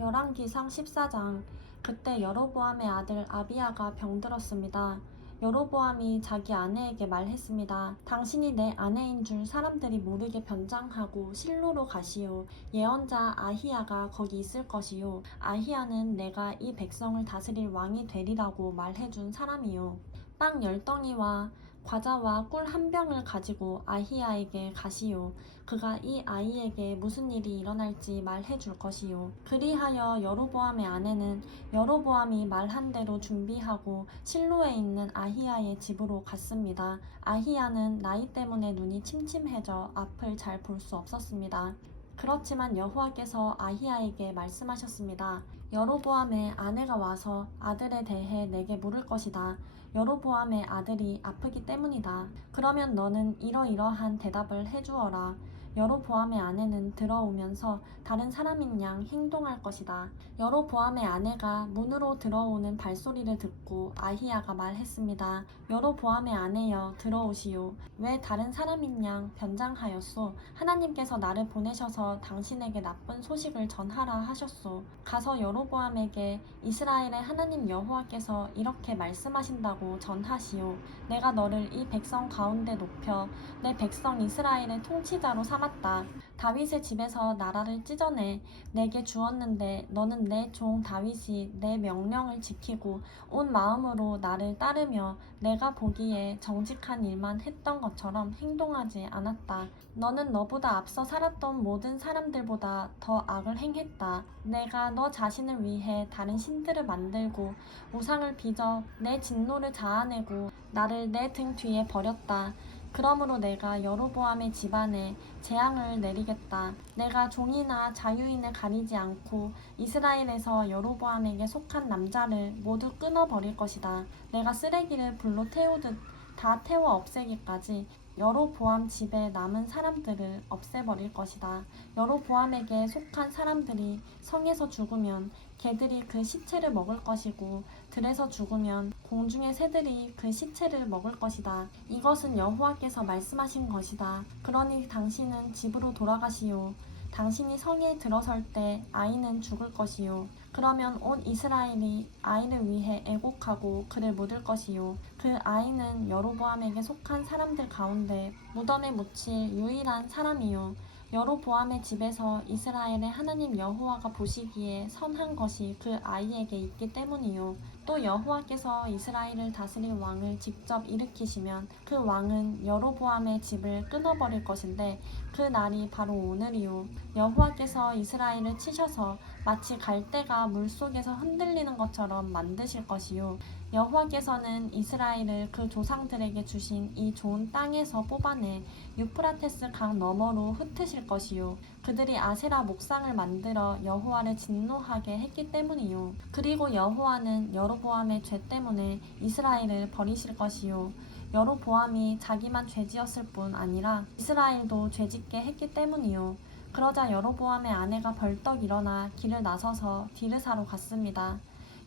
열왕기상 14장. 그때 여로보암의 아들 아비야가 병들었습니다. 여로보암이 자기 아내에게 말했습니다. 당신이 내 아내인 줄 사람들이 모르게 변장하고 실로로 가시오. 예언자 아히야가 거기 있을 것이요. 아히야는 내가 이 백성을 다스릴 왕이 되리라고 말해준 사람이요. 빵 10덩이와 과자와 꿀 한 병을 가지고 아히야에게 가시오. 그가 이 아이에게 무슨 일이 일어날지 말해줄 것이요. 그리하여 여로보암의 아내는 여로보암이 말한 대로 준비하고 실로에 있는 아히야의 집으로 갔습니다. 아히야는 나이 때문에 눈이 침침해져 앞을 잘 볼 수 없었습니다. 그렇지만 여호와께서 아히야에게 말씀하셨습니다. 여로보암의 아내가 와서 아들에 대해 내게 물을 것이다. 여로보암의 아들이 아프기 때문이다. 그러면 너는 이러이러한 대답을 해주어라. 여로보암의 아내는 들어오면서 다른 사람인 양 행동할 것이다. 여로보암의 아내가 문으로 들어오는 발소리를 듣고 아히야가 말했습니다. 여로보암의 아내여, 들어오시오. 왜 다른 사람인 양 변장하였소? 하나님께서 나를 보내셔서 당신에게 나쁜 소식을 전하라 하셨소. 가서 여로보암에게 이스라엘의 하나님 여호와께서 이렇게 말씀하신다고 전하시오. 내가 너를 이 백성 가운데 높여 내 백성 이스라엘의 통치자로 삼았다. 다윗의 집에서 나라를 찢어내 내게 주었는데 너는 내 종 다윗이 내 명령을 지키고 온 마음으로 나를 따르며 내가 보기에 정직한 일만 했던 것처럼 행동하지 않았다. 너는 너보다 앞서 살았던 모든 사람들보다 더 악을 행했다. 내가 너 자신을 위해 다른 신들을 만들고 우상을 빚어 내 진노를 자아내고 나를 내 등 뒤에 버렸다. 그러므로 내가 여로보암의 집안에 재앙을 내리겠다. 내가 종이나 자유인을 가리지 않고 이스라엘에서 여로보암에게 속한 남자를 모두 끊어버릴 것이다. 내가 쓰레기를 불로 태우듯 다 태워 없애기까지 여로보암 집에 남은 사람들을 없애버릴 것이다. 여로보암에게 속한 사람들이 성에서 죽으면 개들이 그 시체를 먹을 것이고 들에서 죽으면 공중의 새들이 그 시체를 먹을 것이다. 이것은 여호와께서 말씀하신 것이다. 그러니 당신은 집으로 돌아가시오. 당신이 성에 들어설 때 아이는 죽을 것이요. 그러면 온 이스라엘이 아이를 위해 애곡하고 그를 묻을 것이요. 그 아이는 여로보암에게 속한 사람들 가운데 무덤에 묻힐 유일한 사람이요. 여로보암의 집에서 이스라엘의 하나님 여호와가 보시기에 선한 것이 그 아이에게 있기 때문이요. 또 여호와께서 이스라엘을 다스릴 왕을 직접 일으키시면 그 왕은 여로보암의 집을 끊어버릴 것인데 그 날이 바로 오늘이요. 여호와께서 이스라엘을 치셔서 마치 갈대가 물속에서 흔들리는 것처럼 만드실 것이요. 여호와께서는 이스라엘을 그 조상들에게 주신 이 좋은 땅에서 뽑아내 유프라테스 강 너머로 흩으실 것이요. 그들이 아세라 목상을 만들어 여호와를 진노하게 했기 때문이요. 그리고 여호와는 여로보암의 죄 때문에 이스라엘을 버리실 것이요. 여로보암이 자기만 죄지었을 뿐 아니라 이스라엘도 죄짓게 했기 때문이요. 그러자 여로보암의 아내가 벌떡 일어나 길을 나서서 디르사로 갔습니다.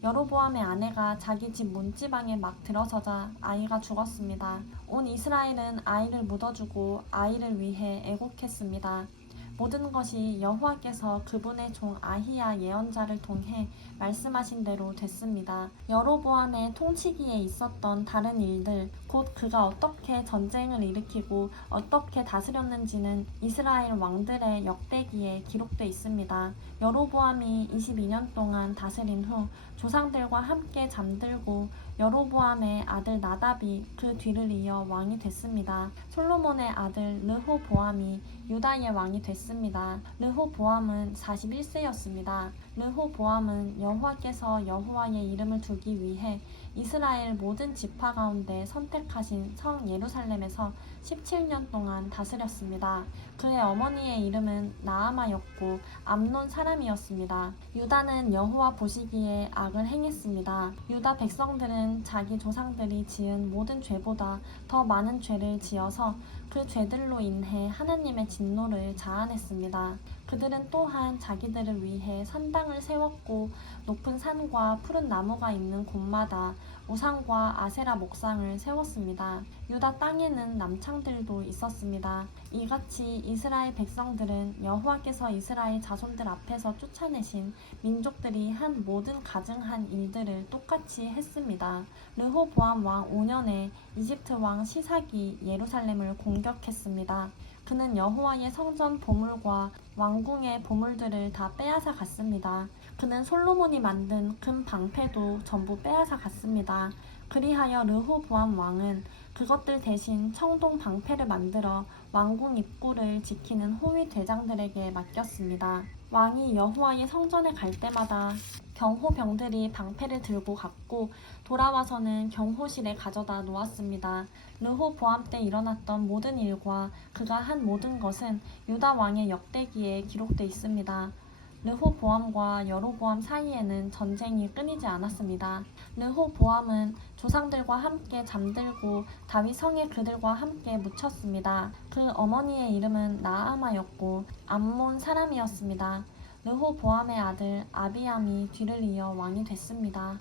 여로보암의 아내가 자기 집 문지방에 막 들어서자 아이가 죽었습니다. 온 이스라엘은 아이를 묻어주고 아이를 위해 애곡했습니다. 모든 것이 여호와께서 그분의 종 아히야 예언자를 통해 말씀하신 대로 됐습니다. 여로보암의 통치기에 있었던 다른 일들, 곧 그가 어떻게 전쟁을 일으키고 어떻게 다스렸는지는 이스라엘 왕들의 역대기에 기록돼 있습니다. 여로보암이 22년 동안 다스린 후 조상들과 함께 잠들고 여로보암의 아들 나답이 그 뒤를 이어 왕이 됐습니다. 솔로몬의 아들 르호보암이 유다의 왕이 됐습니다. 르호보암은 41세였습니다. 르호보암은 여호와께서 여호와의 이름을 두기 위해 이스라엘 모든 지파 가운데 선택하신 성 예루살렘에서 17년 동안 다스렸습니다. 그의 어머니의 이름은 나아마였고 암논 사람이었습니다. 유다는 여호와 보시기에 악을 행했습니다. 유다 백성들은 자기 조상들이 지은 모든 죄보다 더 많은 죄를 지어서 그 죄들로 인해 하나님의 진노를 자아냈습니다. 그들은 또한 자기들을 위해 산당을 세웠고 높은 산과 푸른 나무가 있는 곳마다 우상과 아세라 목상을 세웠습니다. 유다 땅에는 남창들도 있었습니다. 이같이 이스라엘 백성들은 여호와께서 이스라엘 자손들 앞에서 쫓아내신 민족들이 한 모든 가증한 일들을 똑같이 했습니다. 르호보암 왕 5년에 이집트 왕 시삭이 예루살렘을 공격했습니다. 그는 여호와의 성전 보물과 왕궁의 보물들을 다 빼앗아 갔습니다. 그는 솔로몬이 만든 금 방패도 전부 빼앗아 갔습니다. 그리하여 르호보암 왕은 그것들 대신 청동 방패를 만들어 왕궁 입구를 지키는 호위 대장들에게 맡겼습니다. 왕이 여호와의 성전에 갈 때마다 경호병들이 방패를 들고 갔고 돌아와서는 경호실에 가져다 놓았습니다. 르호보암 때 일어났던 모든 일과 그가 한 모든 것은 유다 왕의 역대기에 기록돼 있습니다. 르호보암과 여로보암 사이에는 전쟁이 끊이지 않았습니다. 르호보암은 조상들과 함께 잠들고 다윗 성에 그들과 함께 묻혔습니다. 그 어머니의 이름은 나아마였고 암몬 사람이었습니다. 르호보암의 아들 아비암이 뒤를 이어 왕이 됐습니다.